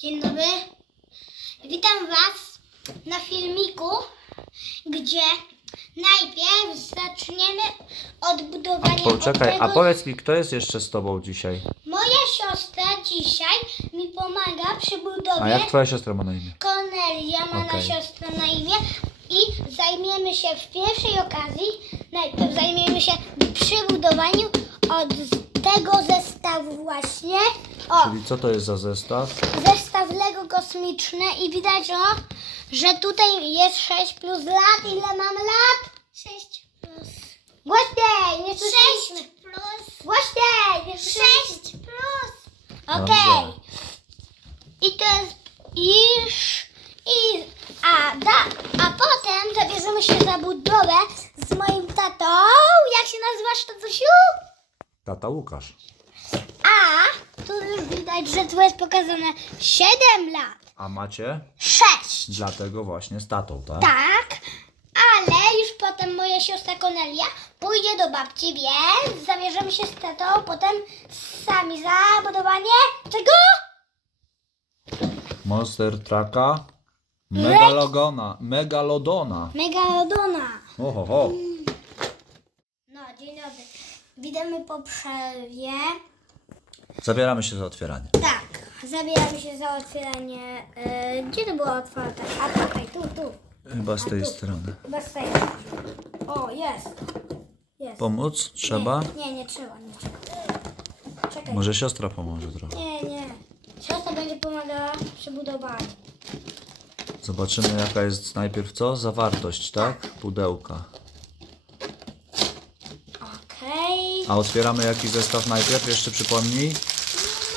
Dzień dobry. Witam Was na filmiku, gdzie najpierw zaczniemy od budowania Poczekaj, a powiedz mi, kto jest jeszcze z tobą dzisiaj? Moja siostra dzisiaj mi pomaga przy budowie. A jak twoja siostra ma na imię? Kornelia ma na Okej. siostrę na imię i zajmiemy się w pierwszej okazji, najpierw zajmiemy się przy budowaniu od tego zestawu właśnie. O, Czyli co to jest za zestaw? zestaw Lego kosmiczne i widać o, że tutaj jest 6 plus lat. Ile mam lat? 6 plus. Głośniej, nie słyszeliśmy. 6 plus. Głośniej, nie 6 plus. Okej. Dobrze. I to jest iż i a da, a potem zabierzemy się za budowę z moim tatą. Jak się nazywasz tatusiu? Tata Łukasz. Tu już widać, że tu jest pokazane 7 lat. A macie? 6. Dlatego właśnie z tatą, tak? Tak, ale już potem moja siostra Konelia pójdzie do babci, więc zabierzemy się z tatą, potem sami za budowanie czego? Monster Trucka. Megalogona. Megalodona. Megalodona. Oho, ho. No, dzień dobry. Witamy po przerwie. Zabieramy się za otwieranie. Tak, zabieramy się za otwieranie. e, gdzie to było otwarte? A tutaj, tu, tu. Chyba z tej strony. Chyba z tej. O, jest. Jest. Pomóc? Trzeba? Nie, nie, nie trzeba, nie trzeba. Czekaj. Może siostra pomoże trochę. Nie, nie. Siostra będzie pomagała przy budowaniu. Zobaczymy jaka jest najpierw co? Zawartość, tak? Pudełka. Okej. A otwieramy jaki zestaw najpierw? Jeszcze przypomnij.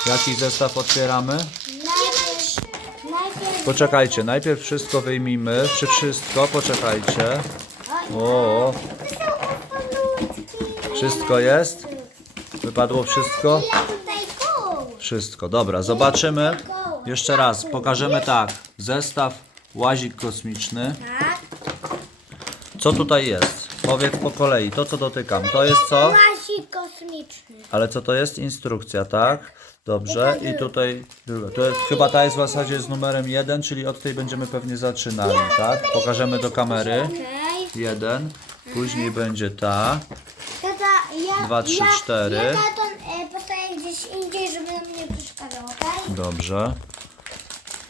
Jaki zestaw otwieramy? Najpierw. Poczekajcie, najpierw wszystko wyjmijmy. Czy wszystko? Poczekajcie. O, wszystko jest? Wypadło wszystko? Wszystko, dobra, zobaczymy. Jeszcze raz, pokażemy tak. Zestaw łazik kosmiczny. Co tutaj jest? Powiedz po kolei, to co dotykam, to jest co? Ale co to jest? Instrukcja, tak? Dobrze, i tutaj druga. To jest, chyba ta jest w zasadzie z numerem 1, czyli od tej będziemy pewnie zaczynali, tak? Pokażemy do kamery. Okej. Jeden, później będzie ta. Tata, ja... Dwa, trzy, ja, cztery. Ja e, postawię gdzieś indziej, żeby nam nie przeszkadzał, okej? Dobrze.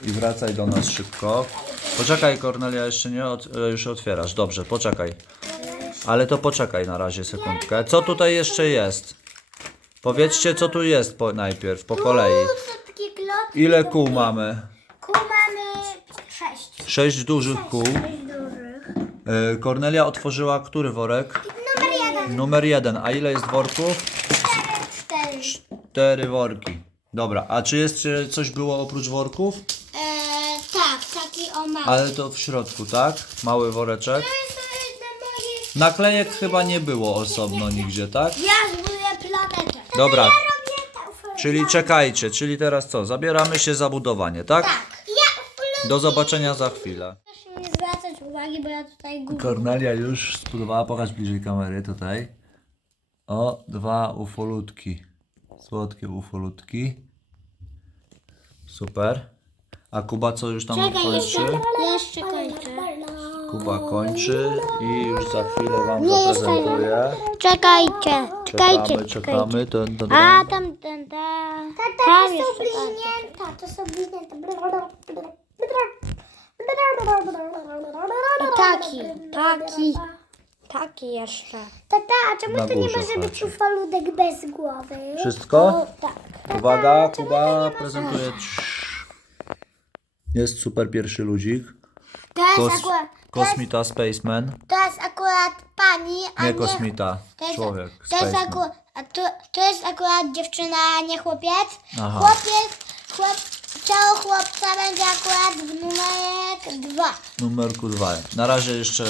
I wracaj do nas szybko. Poczekaj, Kornelia, jeszcze nie od, e, już otwierasz. Dobrze, poczekaj. Ale to poczekaj na razie sekundkę. Co tutaj jeszcze jest? Powiedzcie, co tu jest po, najpierw, po kolei. Tu są takie klocki. Ile kół mamy? Kół mamy sześć. Sześć dużych kół. Sześć dużych. E, Kornelia otworzyła który worek? Numer jeden. Numer jeden. A ile jest worków? Cztery. Cztery. Cztery worki. Dobra, a czy jeszcze coś było oprócz worków? E, tak, taki o mały. Ale to w środku, tak? Mały woreczek. To jest e, na moje... Naklejek chyba nie było osobno nigdzie, tak? Ja. Dobra, czyli czekajcie, czyli teraz co? Zabieramy się za budowanie, tak? Tak. Do zobaczenia za chwilę. Proszę nie zwracać uwagi, bo ja tutaj gubię. Kornelia już spudowała, pokaż bliżej kamery tutaj. O, dwa ufolutki. Słodkie ufolutki. Super. A Kuba co już tam kończy? Jeszcze kończę. Kuba kończy i już za chwilę wam zaprezentuję. Czekajcie, Czekamy, czekamy. Ten, ten, A ten. tam, ten, ten. Tam to są bliźnięta, to są bliźnięta. Taki, taki, taki jeszcze. Tata, a czemu Na to nie górze może być chodzi. ufaludek bez głowy? Wszystko? Tak. Uwaga, Kuba prezentuje. Jest super pierwszy ludzik. To jest, akurat, jest, kosmita Spaceman. to jest akurat pani, a Nie nie... kosmita, To jest, człowiek. to, jest Spaceman. akurat, a to, to jest akurat dziewczyna, a nie chłopiec. Aha. Chłopiec, chłop, ciało chłopca będzie akurat w numerek dwa. Numerku 2. Na razie jeszcze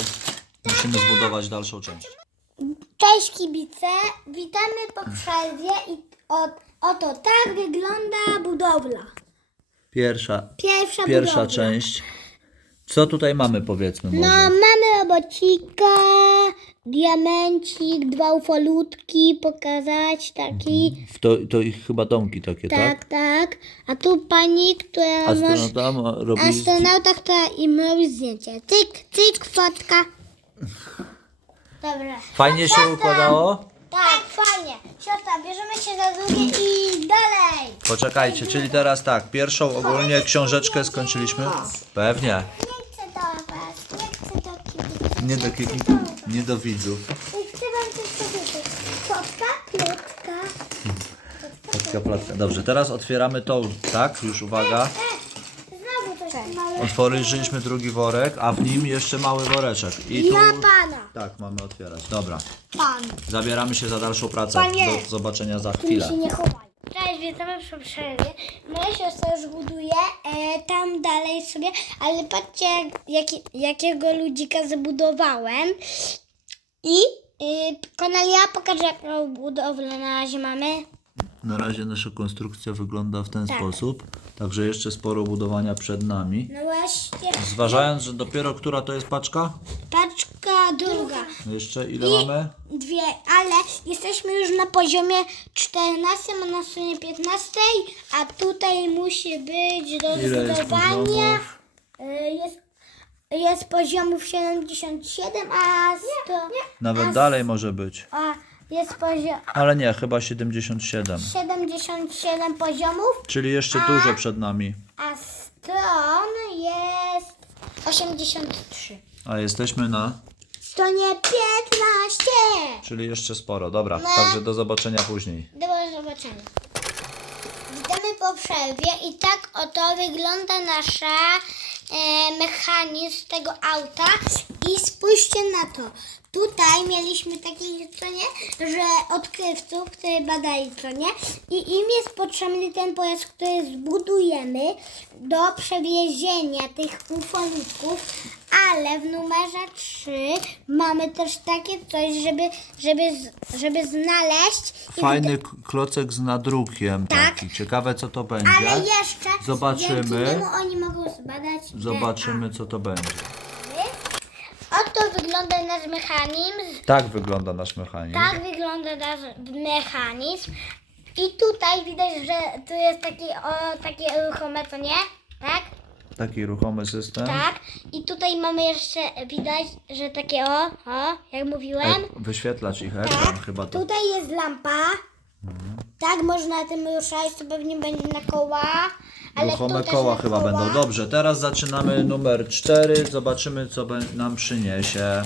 musimy zbudować dalszą część. Cześć kibice, witamy po przerwie i o, oto tak wygląda budowla. Pierwsza, Pierwsza, pierwsza budowla. część. Co tutaj mamy, powiedzmy No, może? mamy robocika, diamencik, dwa ufolutki pokazać, taki. W To, to ich chyba domki takie, tak? Tak, tak. A tu pani, która może... Astronauta robi... Astronauta, która im robi zdjęcie. Cyk, cyk, fotka. Dobra. Fajnie się układało? Tak, fajnie. Siostra, bierzemy się za drugie i dalej. Poczekajcie, czyli teraz tak, pierwszą ogólnie książeczkę skończyliśmy? Pewnie. Do was, nie chcę do kibicy. Nie do, nie do widzów. Chcę wam coś powiedzieć. Fotka, plotka. Plotka, plotka. Dobrze, teraz otwieramy tą, tak? Już uwaga. E, znowu coś małe. Otworzyliśmy drugi worek, a w nim jeszcze mały woreczek. I tu... Ja pana. Tak, mamy otwierać. Dobra. Pan. Zabieramy się za dalszą pracę. Panie. Do zobaczenia za Tu chwilę. się nie chowaj. Cześć, witamy przy przerwie. Moja siostra już buduje e, tam dalej sobie, ale patrzcie jak, jaki, jakiego ludzika zbudowałem. I y, Konelia, pokaż jaką budowlę na razie mamy. Na razie nasza konstrukcja wygląda w ten Tak. sposób. Także jeszcze sporo budowania przed nami. No właśnie, Zważając, że dopiero która to jest paczka? paczka druga. Jeszcze ile I- mamy? Dwie, ale jesteśmy już na poziomie 14, a na stronie 15, a tutaj musi być do Ile jest zbudowania. poziomów? y, Jest, jest poziomów 77, a 100. Nawet a, dalej może być. A jest poziom Ale nie, chyba 77. 77 poziomów, Czyli jeszcze dużo przed nami. a stron jest 83. A jesteśmy na... Stronie 15. Czyli jeszcze sporo. Dobra, No. także do zobaczenia później. Do zobaczenia. Witamy po przerwie i tak oto wygląda nasza e, mechanizm tego auta i spójrzcie na to. Tutaj mieliśmy takie co nie, że odkrywców, którzy badali co nie i im jest potrzebny ten pojazd, który zbudujemy do przewiezienia tych ufolutków, ale w numerze 3 mamy też takie coś, żeby, żeby, z- żeby znaleźć i Fajny k- klocek z nadrukiem Tak. taki. Ciekawe co to będzie. Ale jeszcze Zobaczymy. dzięki niemu oni mogą zbadać Zobaczymy co to będzie. DNA. Oto wygląda nasz mechanizm. Tak wygląda nasz mechanizm. Tak wygląda nasz mechanizm. I tutaj widać, że tu jest taki, o, takie ruchome, to nie? Tak? Taki ruchomy system. Tak. I tutaj mamy jeszcze, widać, że takie o, o, jak mówiłem. Ej, wyświetlacz ich ekran Tak. chyba to. Tutaj jest lampa. Tak, można tym ruszać, to pewnie będzie na koła. Ale Ruchome tu też koła na chyba koła. będą. Dobrze, teraz zaczynamy numer 4. Zobaczymy co be- nam przyniesie.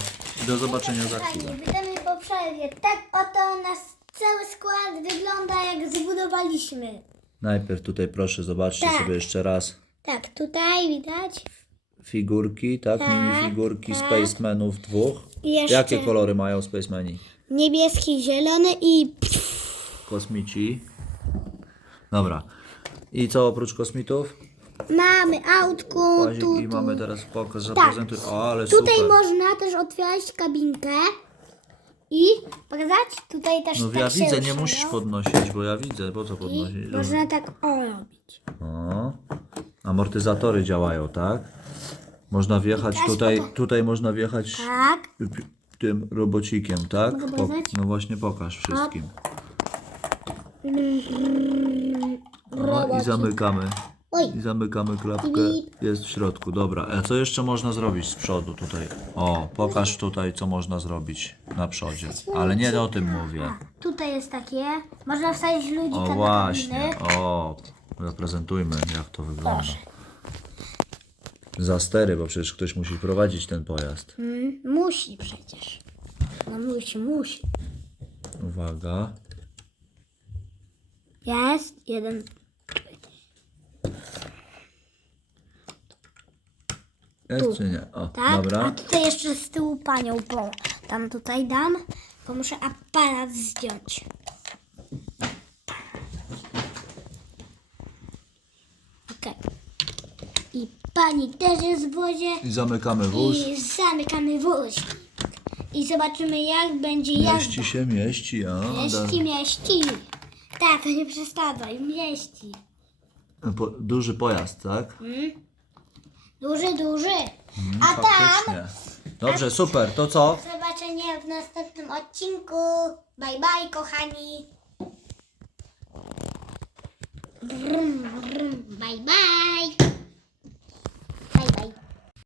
Do zobaczenia za Kochani, chwilę. witamy po przerwie. Tak oto nasz cały skład wygląda jak zbudowaliśmy. Najpierw tutaj proszę zobaczcie Tak. sobie jeszcze raz Tak, tutaj widać. figurki, tak? Tak, Minifigurki tak. Spacemanów dwóch. Jeszcze Jakie kolory mają Spacemani? niebieski, zielony i Kosmici. Dobra. I co oprócz kosmitów? mamy autku. Łaziki Tu, mamy teraz pokaz, zaprezentuj. O, ale Tutaj super. można też otwierać kabinkę i pokazać. Tutaj też No tak ja się widzę, nie ruszają. musisz podnosić, bo ja widzę. Po co podnosić? I można tak o robić. O, amortyzatory działają, tak? Można wjechać tutaj, tutaj można wjechać Tak. p- tym robocikiem, tak? Mogę Po, pokazać? no właśnie pokaż wszystkim. No i zamykamy. Oj. I zamykamy klapkę. Bip. Jest w środku, dobra. A co jeszcze można zrobić z przodu tutaj? O, pokaż tutaj, co można zrobić na przodzie. Ale nie o tym mówię. Tutaj jest takie. Można wsadzić ludzika O na właśnie, kabiny. o, zaprezentujmy jak to wygląda. Za stery, bo przecież ktoś musi prowadzić ten pojazd. Mm, musi przecież. No musi, musi. Uwaga. Jest jeden. Jest czy nie? O, Tak? A dobra. tutaj jeszcze z tyłu panią, bo tam tutaj dam, bo muszę aparat zdjąć. Okej. I pani też jest w wozie. I zamykamy wóz. I zamykamy wóz. I zobaczymy jak będzie Mieści jazda. się, mieści, a. Mieści, mieści. Tak, nie przesadzaj, mieści. da- Po, duży pojazd, tak? Duży, duży. Mm, A tam faktycznie. Dobrze, super. To co? do zobaczenia w następnym odcinku. Bye bye, kochani. Bye bye.